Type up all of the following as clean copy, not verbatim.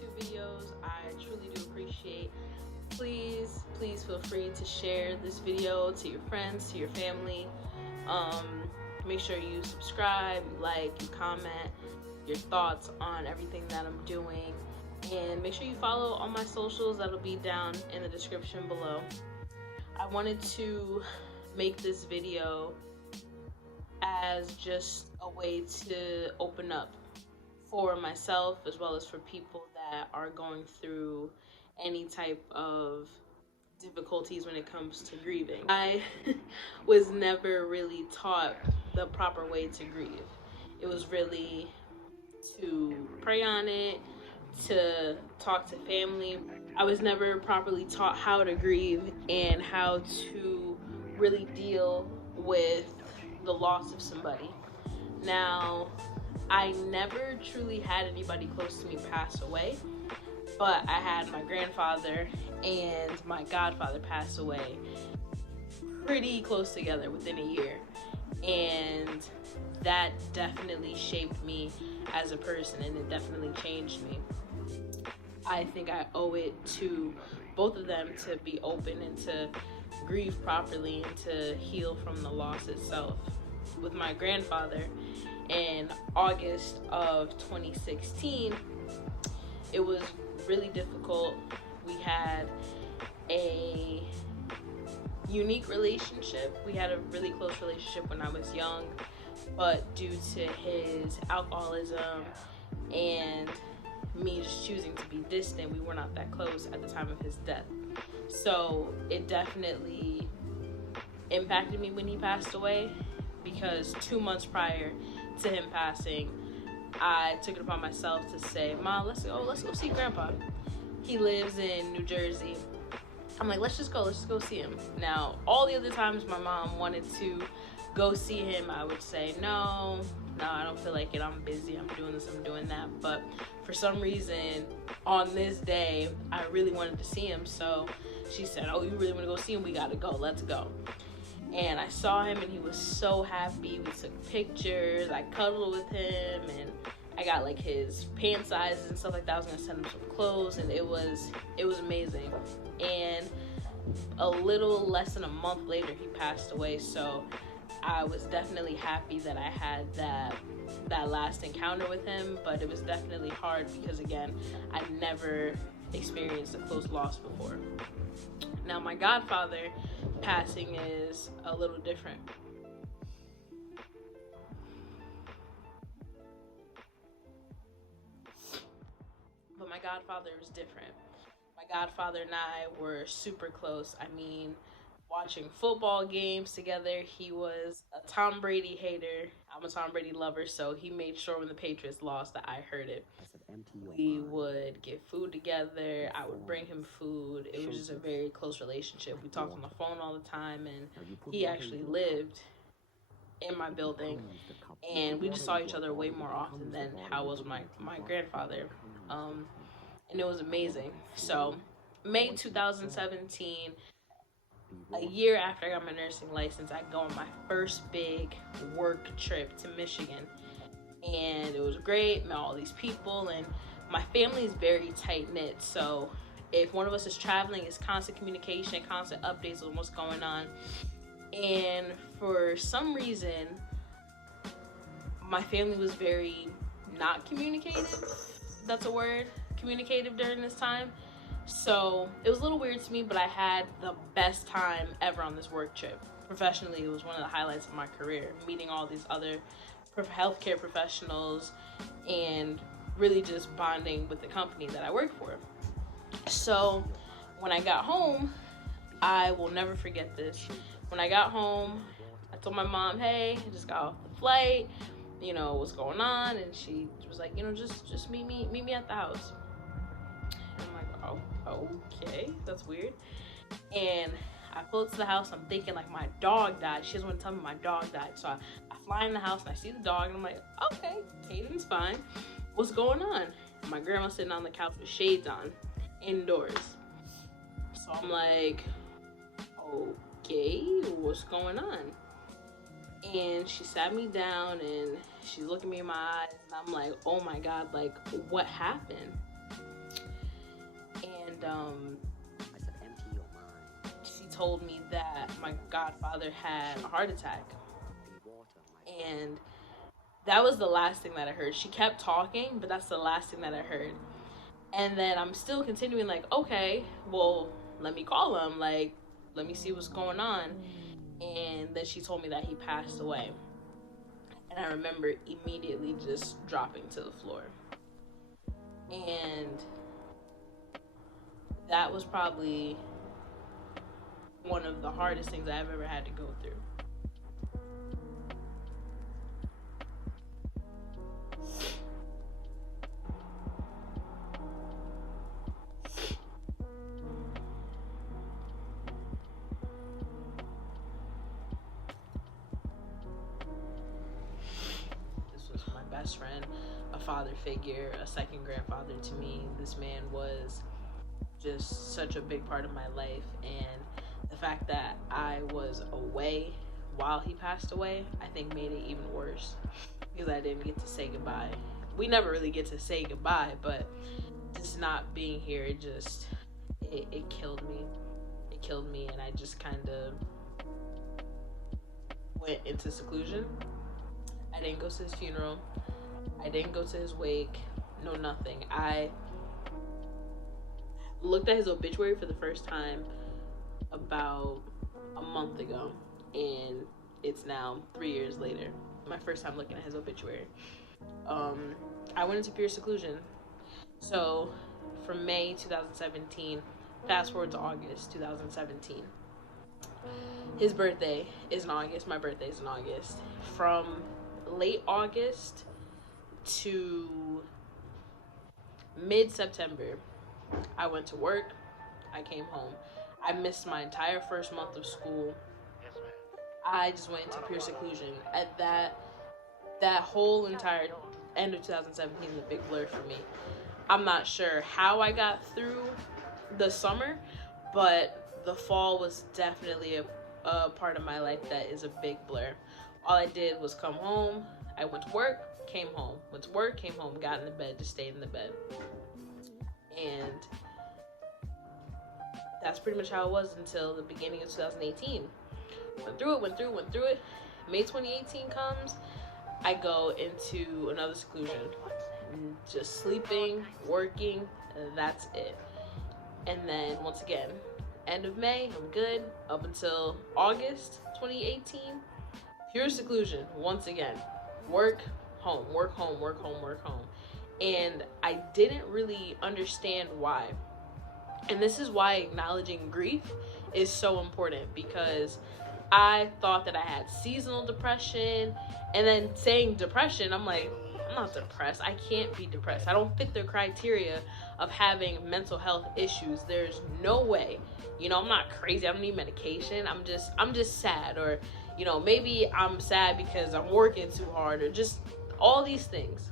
2 videos. I truly do appreciate. Please feel free to share this video to your friends, to your family. Make sure you subscribe, you like, you comment your thoughts on everything that I'm doing, and make sure you follow all my socials. That'll be down in the description below. I wanted to make this video as just a way to open up for myself as well as for people that are going through any type of difficulties when it comes to grieving. I was never really taught the proper way to grieve. It was really to pray on it, to talk to family. I was never properly taught how to grieve and how to really deal with the loss of somebody. Now, I never truly had anybody close to me pass away, but I had my grandfather and my godfather pass away pretty close together within a year, and that definitely shaped me as a person, and it definitely changed me. I think I owe it to both of them to be open and to grieve properly and to heal from the loss itself. With my grandfather, in August of 2016, it was really difficult. We had a unique relationship. We had a really close relationship when I was young, but due to his alcoholism and me just choosing to be distant, we were not that close at the time of his death. So it definitely impacted me when he passed away, because 2 months prior to him passing, I took it upon myself to say, Mom, let's go see Grandpa. He lives in New Jersey. I'm like, let's just go see him. Now, all the other times my mom wanted to go see him, I would say, no, I don't feel like it, I'm busy, I'm doing this, I'm doing that. But for some reason, on this day, I really wanted to see him. So she said, oh, you really want to go see him? We gotta go, let's go. And I saw him and he was so happy. We took pictures, I cuddled with him, and I got like his pant sizes and stuff like that. I was gonna send him some clothes, and it was amazing. And a little less than a month later, he passed away. So I was definitely happy that I had that last encounter with him, but it was definitely hard because, again, I'd never experienced a close loss before. Now, my godfather passing is a little different. But my godfather was different. My godfather and I were super close. I mean, watching football games together. He was a Tom Brady hater. I'm a Tom Brady lover, so he made sure when the Patriots lost that I heard it. We would get food together. I would bring him food. It was just a very close relationship. We talked on the phone all the time, and he actually lived in my building, and we just saw each other way more often than how was my grandfather. And it was amazing. So May 2017, a year after I got my nursing license, I go on my first big work trip to Michigan, and it was great. Met all these people, and my family is very tight-knit, so if one of us is traveling, it's constant communication, constant updates on what's going on. And for some reason, my family was very not communicative. That's a word. Communicative during this time. So it was a little weird to me, but I had the best time ever on this work trip. Professionally, it was one of the highlights of my career, meeting all these other healthcare professionals and really just bonding with the company that I work for. So when I got home, I will never forget this. When I got home, I told my mom, hey, I just got off the flight, what's going on? And she was like, just meet me at the house. And I'm like, oh, okay, that's weird. And I pull up to the house, I'm thinking like my dog died. She doesn't want to tell me my dog died. So I fly in the house and I see the dog, and I'm like, okay, Caden's fine. What's going on? And my grandma's sitting on the couch with shades on, indoors. So I'm like, okay, what's going on? And she sat me down and she's looking me in my eyes, and I'm like, oh my God, like, what happened? she told me that my godfather had a heart attack. And that was the last thing that I heard. She kept talking, but that's the last thing that I heard. And then I'm still continuing, like, okay, well, let me call him. Like, let me see what's going on. And then she told me that he passed away. And I remember immediately just dropping to the floor. And that was probably one of the hardest things I've ever had to go through. Best friend, a father figure, a second grandfather to me. This man was just such a big part of my life, and the fact that I was away while he passed away, I think made it even worse because I didn't get to say goodbye. We never really get to say goodbye, but just not being here, it killed me. It killed me, and I just kind of went into seclusion. I didn't go to his funeral. I didn't go to his wake. No, nothing. I looked at his obituary for the first time about a month ago, and it's now 3 years later. My first time looking at his obituary. I went into pure seclusion. So from May 2017, fast forward to August 2017. His birthday is in August. My birthday is in August. From late August to mid-September, I went to work. I came home. I missed my entire first month of school. I just went into pure seclusion. At that whole entire end of 2017 is a big blur for me. I'm not sure how I got through the summer, but the fall was definitely a part of my life that is a big blur. All I did was come home. I went to work, came home. Went to work, came home, got in the bed, just stayed in the bed. And that's pretty much how it was until the beginning of 2018. Went through it. May 2018 comes, I go into another seclusion. Just sleeping, working, and that's it. And then once again, end of May, I'm good. Up until August 2018, pure seclusion once again. Work, home, work, home, work, home, work, home. And I didn't really understand why. And this is why acknowledging grief is so important, because I thought that I had seasonal depression, and then saying depression, I'm like, I'm not depressed. I can't be depressed. I don't fit the criteria of having mental health issues. There's no way. You know, I'm not crazy. I don't need medication. I'm just sad, or, you know, maybe I'm sad because I'm working too hard, or just all these things.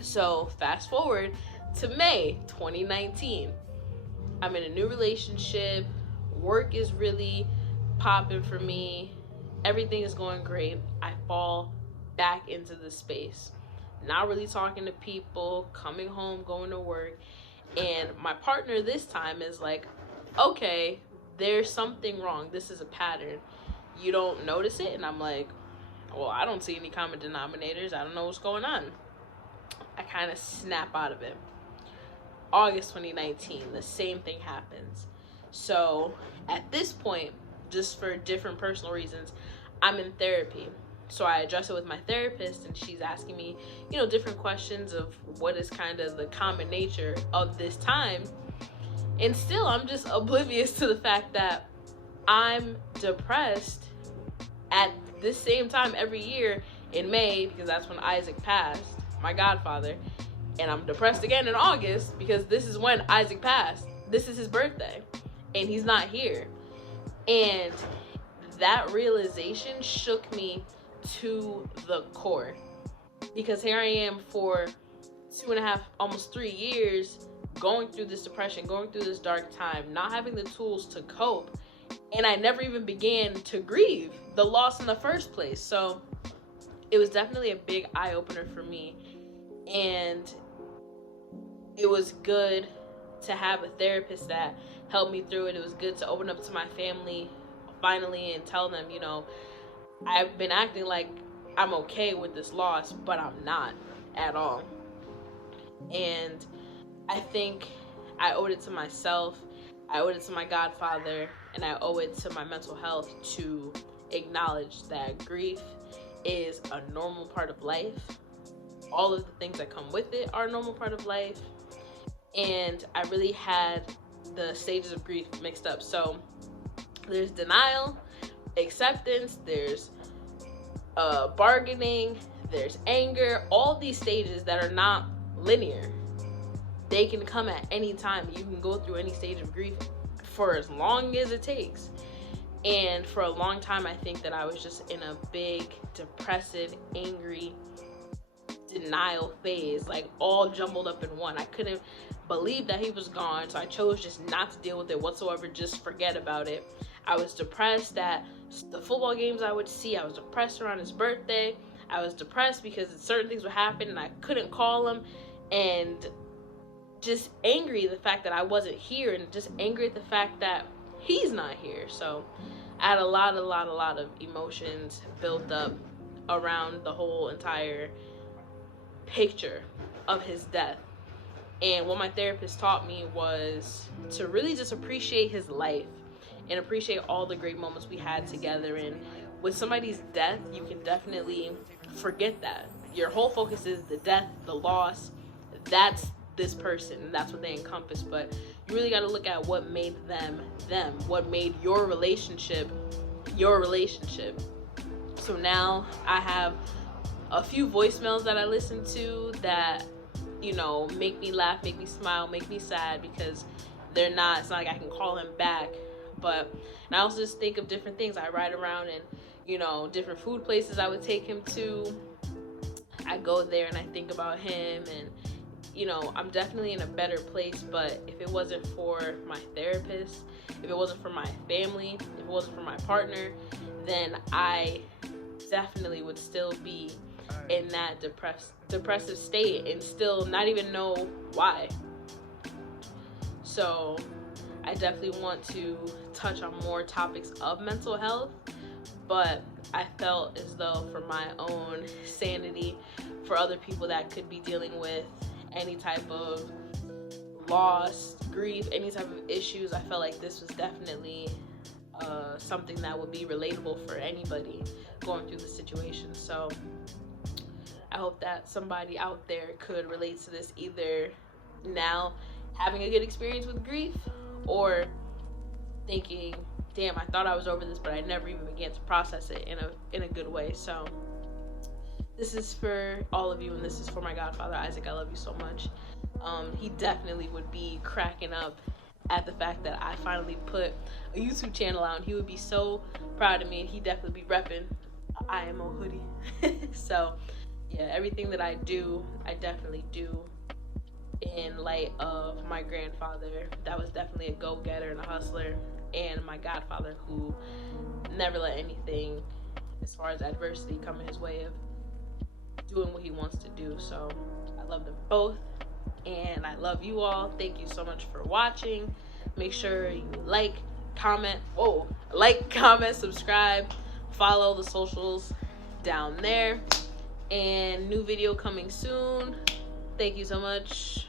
So fast forward to May 2019. I'm in a new relationship. Work is really popping for me. Everything is going great. I fall back into the space. Not really talking to people, coming home, going to work. And my partner this time is like, okay, there's something wrong. This is a pattern. You don't notice it? And I'm like, well, I don't see any common denominators. I don't know what's going on. I kind of snap out of it. August 2019, the same thing happens. So at this point, just for different personal reasons, I'm in therapy. So I address it with my therapist, and she's asking me, you know, different questions of what is kind of the common nature of this time. And still, I'm just oblivious to the fact that I'm depressed at this same time every year in May, because that's when Isaac passed, my godfather. And I'm depressed again in August because this is when Isaac passed. This is his birthday, and he's not here. And that realization shook me to the core, because here I am for 2.5, almost 3 years, going through this depression, going through this dark time, not having the tools to cope, and I never even began to grieve the loss in the first place. So it was definitely a big eye-opener for me, and it was good to have a therapist that helped me through it. It was good to open up to my family finally and tell them, you know, I've been acting like I'm okay with this loss, but I'm not at all. And I think I owed it to myself, I owed it to my godfather, and I owe it to my mental health to acknowledge that grief is a normal part of life. All of the things that come with it are a normal part of life. And I really had the stages of grief mixed up. So there's denial, acceptance, there's bargaining, there's anger, all these stages that are not linear. They can come at any time. You can go through any stage of grief for as long as it takes. And for a long time, I think that I was just in a big, depressive, angry, denial phase, like all jumbled up in one. I couldn't believe that he was gone, so I chose just not to deal with it whatsoever, just forget about it. I was depressed at the football games I would see. I was depressed around his birthday. I was depressed because certain things would happen and I couldn't call him, and just angry at the fact that I wasn't here, and just angry at the fact that he's not here. So I had a lot of emotions built up around the whole entire picture of his death. And what my therapist taught me was to really just appreciate his life and appreciate all the great moments we had together. And with somebody's death, you can definitely forget that. Your whole focus is the death, the loss. That's this person, and that's what they encompass. But you really got to look at what made them them, what made your relationship your relationship. So now I have a few voicemails that I listen to that, you know, make me laugh, make me smile, make me sad, because it's not like I can call him back. But, and I also just think of different things. I ride around and, you know, different food places I would take him to. I go there and I think about him, and, you know, I'm definitely in a better place. But if it wasn't for my therapist, if it wasn't for my family, if it wasn't for my partner, then I definitely would still be in that depressive state and still not even know why. So I definitely want to touch on more topics of mental health, but I felt as though for my own sanity, for other people that could be dealing with any type of loss, grief, any type of issues, I felt like this was definitely something that would be relatable for anybody going through the situation. So I hope that somebody out there could relate to this, either now having a good experience with grief, or thinking, damn, I thought I was over this, but I never even began to process it in a good way. So this is for all of you, and this is for my godfather, Isaac. I love you so much. He definitely would be cracking up at the fact that I finally put a YouTube channel out, and he would be so proud of me, and he'd definitely be repping IMO hoodie. So yeah, everything that I do, I definitely do in light of my grandfather. That was definitely a go-getter and a hustler, and my godfather, who never let anything as far as adversity come in his way of doing what he wants to do. So I love them both, and I love you all. Thank you so much for watching. Make sure you like, comment, subscribe, follow the socials down there, and new video coming soon. Thank you so much.